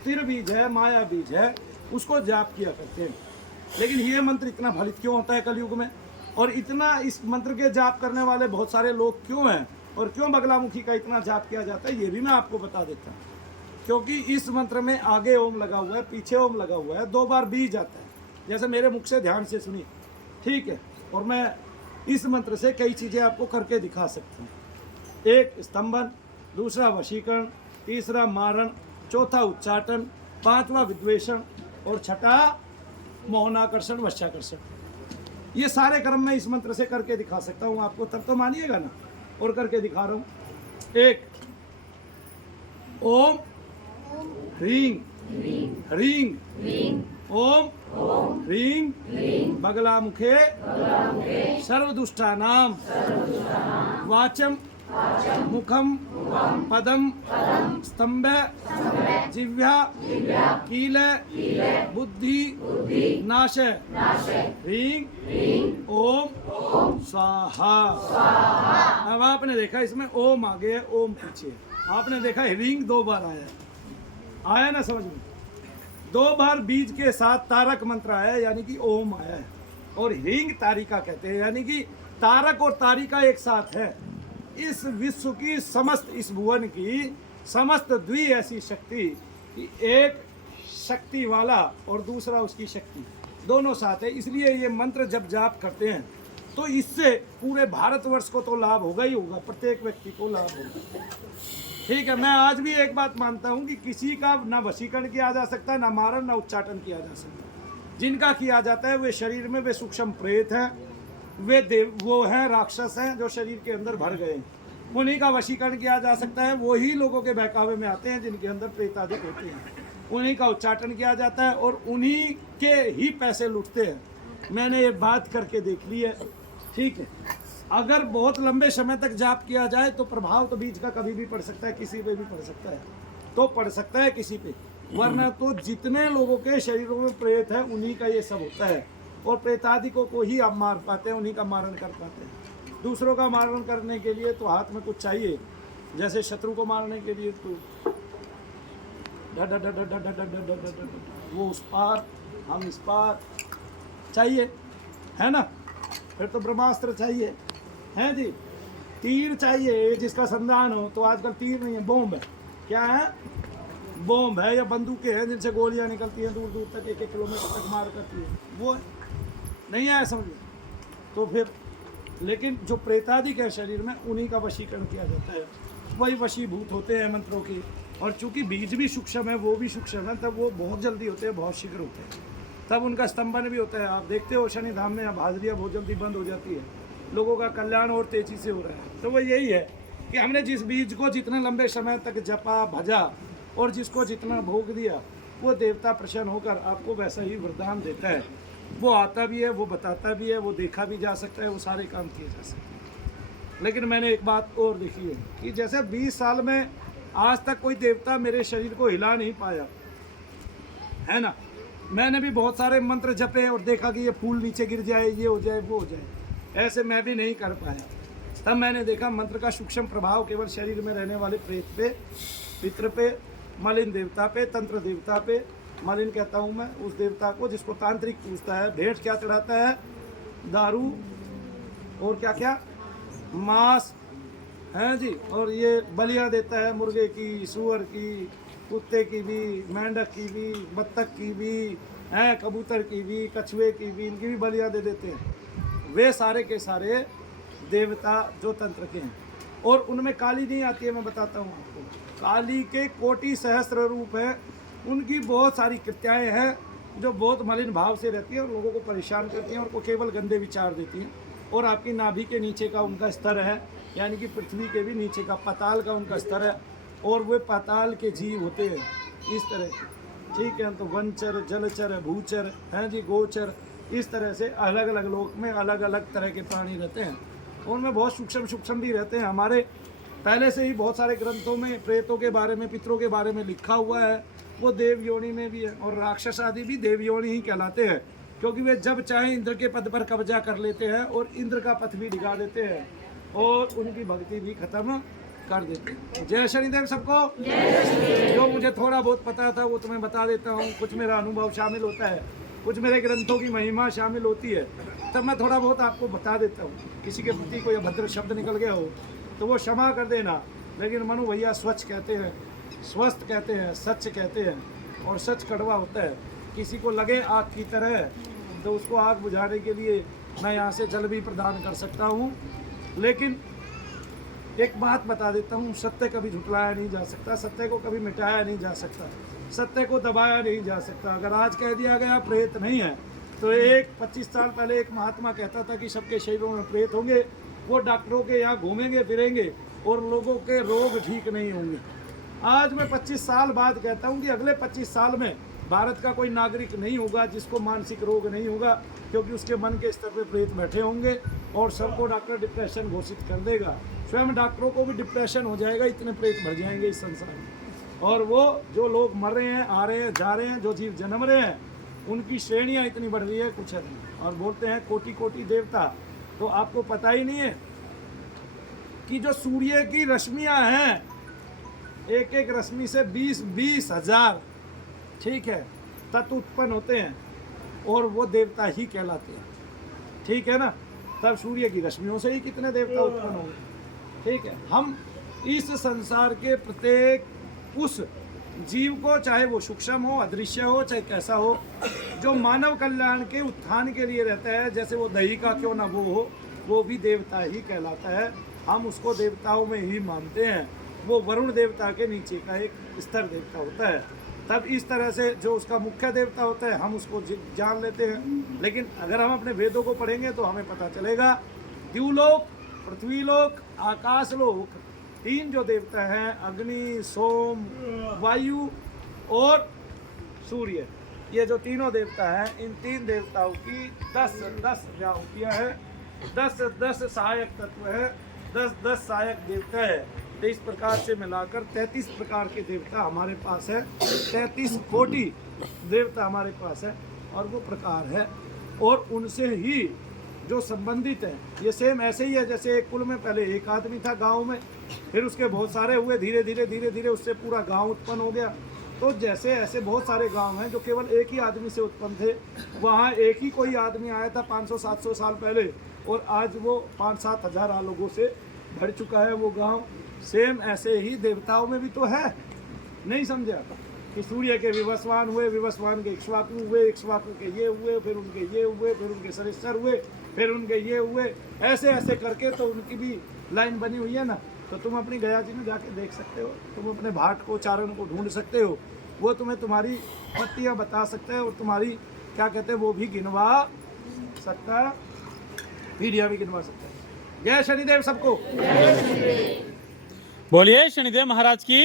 स्थिर बीज है, माया बीज है, उसको जाप किया करते हैं। लेकिन ये मंत्र इतना फलित क्यों होता है कलयुग में, और इतना इस मंत्र के जाप करने वाले बहुत सारे लोग क्यों हैं, और क्यों बगलामुखी का इतना जाप किया जाता है, ये भी मैं आपको बता देता हूँ। क्योंकि इस मंत्र में आगे ओम लगा हुआ है, पीछे ओम लगा हुआ है, 2 बार बीज आता है। जैसे मेरे मुख से ध्यान से सुनिए, ठीक है। और मैं इस मंत्र से कई चीज़ें आपको करके दिखा सकता हूँ। एक स्तंभन, दूसरा वशीकरण, तीसरा मारण, चौथा उच्चाटन, 5वां विद्वेषण और छठा मोहनाकर्षण, वश्याकर्षण। ये सारे कर्म मैं इस मंत्र से करके दिखा सकता हूँ आपको, तब तो मानिएगा ना। और करके दिखा रहा हूँ। एक, ओम ह्रीं ह्रीं ओम ह्रीं बगलामुखे सर्वदुष्टानां वाचम मुखम पदम स्तंभ जिह्वा कील बुद्धि नाश ह्रीं ओम स्वाहा। अब आपने देखा इसमें ओम आगे है, ओम पीछे। आपने देखा ह्रीं 2 बार आया ना समझ में। 2 बार बीज के साथ तारक मंत्र आया है, यानी कि ओम आया है। और ह्रीं तारिका कहते हैं, यानी कि तारक और तारिका एक साथ है। इस विश्व की समस्त, इस भुवन की समस्त द्वि ऐसी शक्ति कि एक शक्ति वाला और दूसरा उसकी शक्ति, दोनों साथ है। इसलिए ये मंत्र जब जाप करते हैं तो इससे पूरे भारतवर्ष को तो लाभ होगा ही होगा, प्रत्येक व्यक्ति को लाभ होगा। ठीक है। मैं आज भी एक बात मानता हूँ कि किसी का ना वशीकरण किया जा सकता है, ना मारण, ना उच्चाटन किया जा सकता। जिनका किया जाता है वे शरीर में वे सूक्ष्म प्रेत हैं, वे देव, वो हैं राक्षस हैं जो शरीर के अंदर भर गए। उन्हीं का वशीकरण किया जा सकता है। वही लोगों के बहकावे में आते हैं जिनके अंदर प्रेताधिक होते हैं। उन्हीं का उच्चाटन किया जाता है और उन्हीं के ही पैसे लुटते हैं। मैंने ये बात करके देख ली है। ठीक है। अगर बहुत लंबे समय तक जाप किया जाए तो प्रभाव तो बीज का कभी भी पड़ सकता है, किसी पे भी पड़ सकता है, तो पड़ सकता है किसी पे। वरना तो जितने लोगों के शरीरों में प्रेत है उन्हीं का ये सब होता है। और प्रेतादिकों को ही आप मार पाते हैं, उन्हीं का मारण कर पाते हैं। दूसरों का मारण करने के लिए तो हाथ में कुछ चाहिए, जैसे शत्रु को मारने के लिए तो वो उस पार, हम इस पार चाहिए, है ना। फिर तो ब्रह्मास्त्र चाहिए, हैं जी। तीर चाहिए जिसका संधान हो। तो आजकल तीर नहीं है, बॉम्ब है। क्या है? बॉम्ब है या बंदूकें हैं जिनसे गोलियां निकलती हैं दूर दूर तक, 1-1 किलोमीटर तक मार करती है, वो है। नहीं आया समझ। तो फिर लेकिन जो प्रेतादिक है शरीर में, उन्हीं का वशीकरण किया जाता है। वही वशीभूत होते हैं मंत्रों की। और चूंकि बीज भी सूक्ष्म है, वो भी सूक्ष्म है, तब वो बहुत जल्दी होते हैं, बहुत शीघ्र होते हैं। तब उनका स्तंभन भी होता है। आप देखते हो शनि धाम में अब हाजिरियाँ बहुत जल्दी बंद हो जाती है। लोगों का कल्याण और तेजी से हो रहा है। तो वो यही है कि हमने जिस बीज को जितने लंबे समय तक जपा भजा और जिसको जितना भोग दिया, वो देवता प्रसन्न होकर आपको वैसा ही वरदान देता है। वो आता भी है, वो बताता भी है, वो देखा भी जा सकता है, वो सारे काम किए जा सकते हैं। लेकिन मैंने एक बात और देखी है कि जैसे 20 साल में आज तक कोई देवता मेरे शरीर को हिला नहीं पाया, है ना। मैंने भी बहुत सारे मंत्र जपे और देखा कि ये फूल नीचे गिर जाए, ये हो जाए, वो हो जाए, ऐसे मैं भी नहीं कर पाया। तब मैंने देखा मंत्र का सूक्ष्म प्रभाव केवल शरीर में रहने वाले प्रेत पे, पितृ पे, मलिन देवता पे, तंत्र देवता पे। मलिन कहता हूँ मैं उस देवता को जिसको तांत्रिक पूछता है। भेंट क्या चढ़ाता है? दारू और क्या क्या, मांस, हैं जी। और ये बलियाँ देता है मुर्गे की, सूअर की, कुत्ते की भी, मेंढक की भी, बत्तख की भी, हैं, कबूतर की भी, कछुए की भी, इनकी भी बलियाँ दे देते हैं। वे सारे के सारे देवता जो तंत्र के हैं। और उनमें काली नहीं आती है, मैं बताता हूँ आपको। काली के कोटि सहस्त्र रूप है। उनकी बहुत सारी कृत्याएँ हैं जो बहुत मलिन भाव से रहती है और लोगों को परेशान करती हैं और वो केवल गंदे विचार देती हैं। और आपकी नाभि के नीचे का उनका स्तर है, यानी कि पृथ्वी के भी नीचे का पाताल का उनका स्तर है। और वे पाताल के जीव होते हैं इस तरह। ठीक है। तो वनचर, जलचर, भूचर, हैं जी, गोचर, इस तरह से अलग अलग लोक में अलग अलग तरह के प्राणी रहते हैं। उनमें बहुत सूक्ष्म भी रहते हैं। हमारे पहले से ही बहुत सारे ग्रंथों में प्रेतों के बारे में, पितरों के बारे में लिखा हुआ है। वो देव योनि में भी है। और राक्षस आदि भी देव योनि ही कहलाते हैं, क्योंकि वे जब चाहे इंद्र के पद पर कब्जा कर लेते हैं और इंद्र का पथ भी डिगा देते हैं और उनकी भक्ति भी खत्म कर देते हैं। जय शनिदेव सबको। जो मुझे थोड़ा बहुत पता था वो तुम्हें बता देता हूँ। कुछ मेरा अनुभव शामिल होता है, कुछ मेरे ग्रंथों की महिमा शामिल होती है, तब मैं थोड़ा बहुत आपको बता देता हूँ। किसी के प्रति कोई अभद्र शब्द निकल गया हो तो वो क्षमा कर देना। लेकिन मनु भैया स्वच्छ कहते हैं, स्वस्थ कहते हैं, सच कहते हैं, और सच कड़वा होता है। किसी को लगे आग की तरह तो उसको आग बुझाने के लिए मैं यहाँ से जल भी प्रदान कर सकता हूँ। लेकिन एक बात बता देता हूँ, सत्य कभी झुटलाया नहीं जा सकता, सत्य को कभी मिटाया नहीं जा सकता, सत्य को दबाया नहीं जा सकता। अगर आज कह दिया गया प्रेत नहीं है तो 25 साल पहले एक महात्मा कहता था कि सबके शरीरों में प्रेत होंगे। वो डॉक्टरों के यहाँ घूमेंगे फिरेंगे और लोगों के रोग ठीक नहीं होंगे। आज मैं 25 साल बाद कहता हूँ कि अगले 25 साल में भारत का कोई नागरिक नहीं होगा जिसको मानसिक रोग नहीं होगा, क्योंकि उसके मन के स्तर पे प्रेत बैठे होंगे और सबको डॉक्टर डिप्रेशन घोषित कर देगा। स्वयं डॉक्टरों को भी डिप्रेशन हो जाएगा, इतने प्रेत भर जाएंगे इस संसार में। और वो जो लोग मर रहे हैं, आ रहे हैं, जा रहे हैं, जो जीव जन्म रहे हैं, उनकी श्रेणियाँ इतनी बढ़ रही है कुछ है नहीं। और बोलते हैं कोटि कोटि देवता, तो आपको पता ही नहीं है कि जो सूर्य की रश्मियाँ हैं, एक एक रश्मि से 20-20 हजार, ठीक है, तत्व उत्पन्न होते हैं और वो देवता ही कहलाते हैं। ठीक है ना। तब सूर्य की रश्मियों से ही कितने देवता उत्पन्न होंगे। ठीक है। हम इस संसार के प्रत्येक उस जीव को, चाहे वो सूक्ष्म हो, अदृश्य हो, चाहे कैसा हो, जो मानव कल्याण के उत्थान के लिए रहता है, जैसे वो दही का क्यों ना हो, वो भी देवता ही कहलाता है। हम उसको देवताओं में ही मानते हैं। वो वरुण देवता के नीचे का एक स्तर देवता होता है। तब इस तरह से जो उसका मुख्य देवता होता है हम उसको जान लेते हैं। लेकिन अगर हम अपने वेदों को पढ़ेंगे तो हमें पता चलेगा द्युलोक, पृथ्वीलोक, आकाशलोक, 3 जो देवता हैं, अग्नि, सोम, वायु और सूर्य, ये जो तीनों देवता हैं, इन 3 देवताओं की 10-10 व्याहतियाँ हैं, 10-10 सहायक तत्व है, 10-10 सहायक देवता है। तो इस प्रकार से मिलाकर 33 प्रकार के देवता हमारे पास है, 33 कोटि देवता हमारे पास है। और वो प्रकार है और उनसे ही जो संबंधित है, ये सेम ऐसे ही है जैसे एक कुल में पहले एक आदमी था गांव में, फिर उसके बहुत सारे हुए, धीरे धीरे उससे पूरा गांव उत्पन्न हो गया। तो जैसे ऐसे बहुत सारे गांव हैं जो केवल एक ही आदमी से उत्पन्न थे, वहाँ एक ही कोई आदमी आया था 500-700 साल पहले, और आज वो 5-7 हजार लोगों से भर चुका है वो गांव। सेम ऐसे ही देवताओं में भी तो है। नहीं समझा कि सूर्य के विवस्वान हुए, विवस्वान के इक्ष्वाकु हुए, इक्ष्वाकु के ये हुए, फिर उनके ये हुए, फिर उनके सरिस्तर हुए, फिर उनके ये हुए, ऐसे ऐसे करके तो उनकी भी लाइन बनी हुई है ना। तो तुम अपनी गया जी में जाके देख सकते हो, तुम अपने भाट को, चारण को ढूंढ सकते हो, वो तुम्हें तुम्हारी पत्तियाँ बता सकता है और तुम्हारी क्या कहते हैं वो भी गिनवा सकता है, पीढ़ियाँ भी गिनवा सकता है। जय शनिदेव सबको। बोलिए शनिदेव महाराज की।